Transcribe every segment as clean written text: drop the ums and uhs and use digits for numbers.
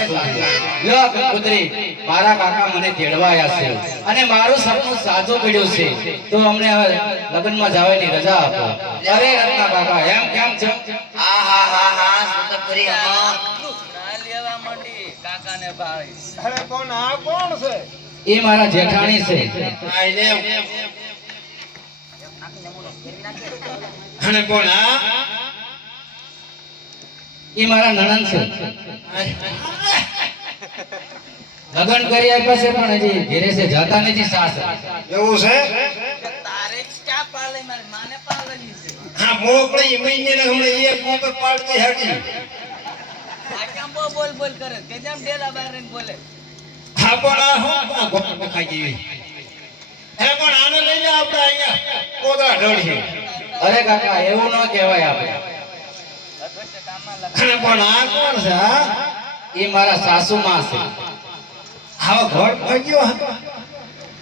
સાસુજી લ્યો કંકુતરી મારા કાકા મને તેડવા આવ્યા છે અને મારું સપનું સાચું પડ્યું છે તો અમને હવે લગ્નમાં જવાની રજા આપો અરે રત્ના કાકા એમ કેમ છો હા હા હા હા સુતપુરી અમર ના લેવા માંડી કાકાને ભાઈ અરે કોણ આ કોણ છે એ મારા જેઠાણી છે આઈ લે અને કોણ આ એ મારા નણંદ છે લગ્ન કરી આપ્યા છે પણ હજી ઘેરે છે જાતા નથી સાસ એવું છે તારે ચા પાલે મારી માને પાલેલી છે હા મોકળી મહિને ને હમણે એક મોકર પાડતી હતી આ કેમ બોલ બોલ કરે કે જેમ ડેલા બહાર રહીને બોલે હા પણ આ હું ગોપન ખાઈ જેવી હે પણ આને લઈ જા આપણે અહીંયા કોદરા ઢળી અરે કાકા એવું ન કહેવાય આપણે અધવચ્ચે કામમાં અને પણ આ કોણ છે હા એ મારા સાસુમાં છે હા ઘર ભાગ્યો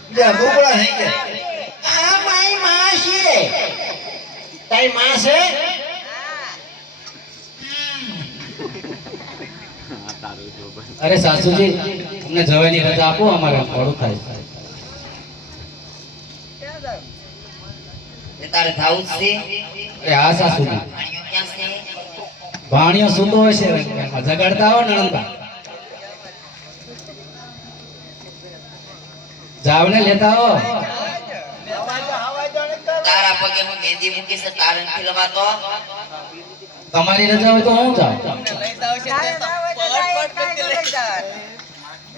બીજા દુબળા થઈ ગયા આ મારી માં છે તારી માં છે અરે સાસુજી અમને જવાની રજા આપો અમારે મોડું થાય એ તારે થાવું જ છે અરે હા સાસુજી ભાણિયો ક્યાં છે ભાણિયો સૂતો હશે રંગમાં જગાડતા આવો નણંદા જાવને લેતા આવો તારા પગે હું મહેંદી મૂકી છે તારે નથી લવાતો તમારી રજા હોય તો હું જાઉં લઈ જાવ છે તે તો પટ કરતી લઈ જાય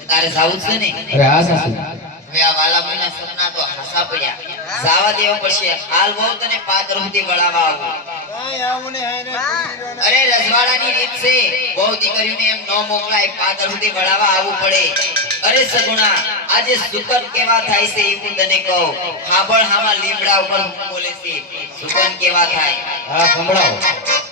તારે જાવું છે ને અરે હા સાસુજી હવે આ વાલા મહિના સપના તો હસા પડ્યા જાવા દેવો પડશે હાલ બહુ તને પાદર સુધી વળાવા આવું કાઈ આવું ને હાઈને અરે રજવાડાની રીત છે બહુ દીકરીઓને એમ ન મોકલાય પાદર સુધી વળાવા આવવું પડે અરે સગુણા આજે સુકન કેવા થાય છે એ હું તને કહું હાબળ હામાં લીમડા ઉપર હું બોલે છે સુકન કેવા થાય હા સંભળાવો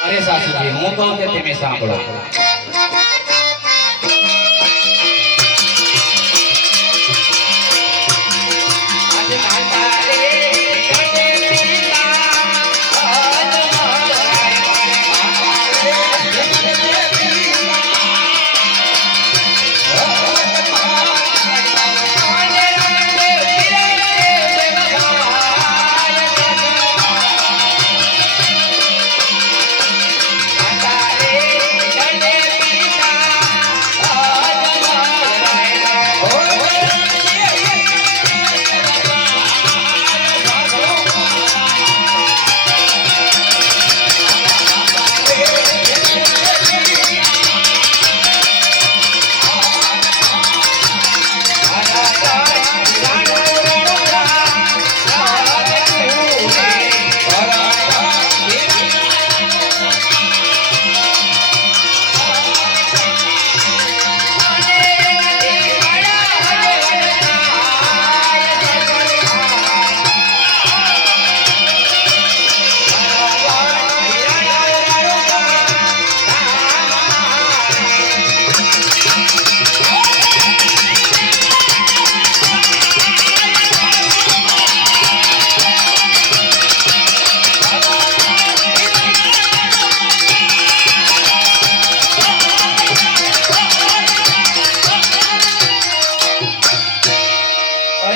અરે સાસુજી હું કહું કે તમે સાંભળો Dale,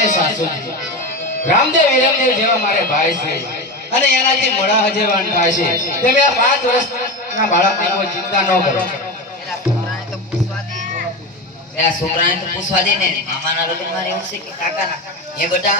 એ સાસુજી રામદેવ વિરમદેવ જેવા મારે ભાઈ છે અને એનાથી મોડા હજેવાન થાય છે તમે આ 5 વર્ષના બાળકની કોઈ ચિંતા ન કરો. આ છોકરાને તો પૂછવા દે ને મામાના લગ્નમાં રહેવું છે કે કાકાના? એ બેટા